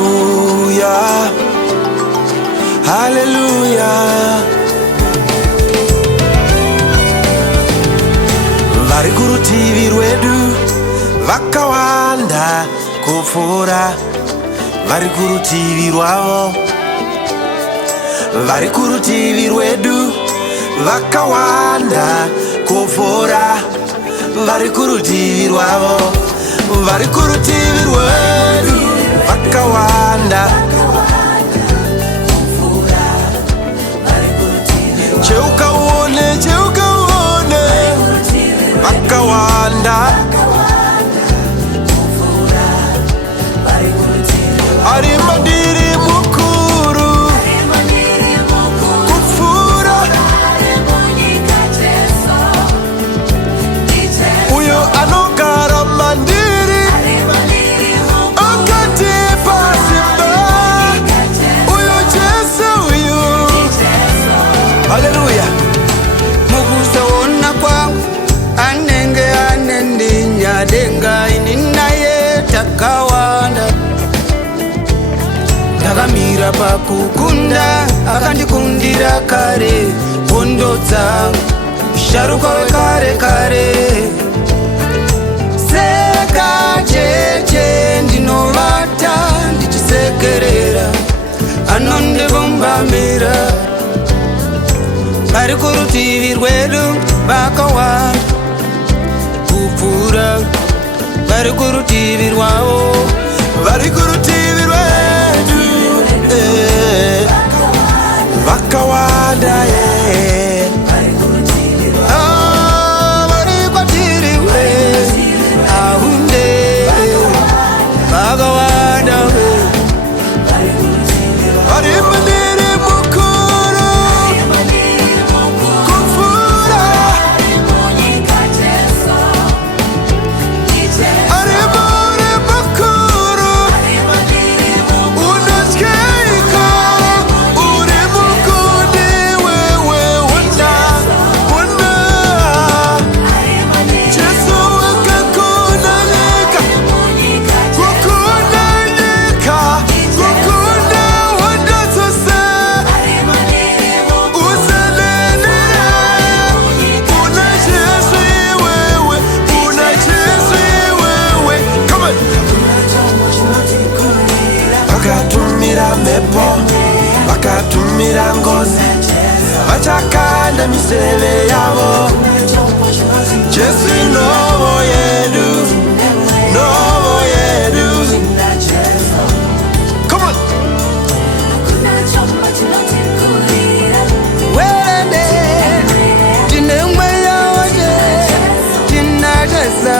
Hallelujah, hallelujah. Vari kurutivi rwedu vakawanda kupfuura vari kurutivi rwavo. Vari kurutivi rwedu vakawanda kupfuura vari kurutivi rwavo. Vari kurutivi rwedu vakawanda. Cheukaone, cheukaone, vakawanda. Ari mandiri mukuru kupfuura uyo anogara mandiri akatipa simba uyo Jesu uyu. Haleluya. Mukusaona kwangu anenge anendinya denga ini naye takawanda. Ndakamira pakukunda akandikundira kare hondo dzangu sharuka wekare kare. Seka cheche ndinovata ndichisekerera anondivumbamira. Vari kurutivi rwedu vakawanda kupfuura vari kurutivi rwavo. Vari kurutivi rwedu vakawanda. Vari kwatiri we ahunde vakawanda. Vari mandiri mukuru kupfuura ari muri mukuru unotyeka uri mukundi wewe wona wona. Jesu wakakunda nyika kukunda nyika kukunda wanda zose usenenere una Jesu wewe una Jesu wewe. Come on. Vakatumira mhepo vakatumira ngozi vachakanda miseve yavo. Jesu novo yedu novo yedu. Come on. Wende tine mweya waje tinacheza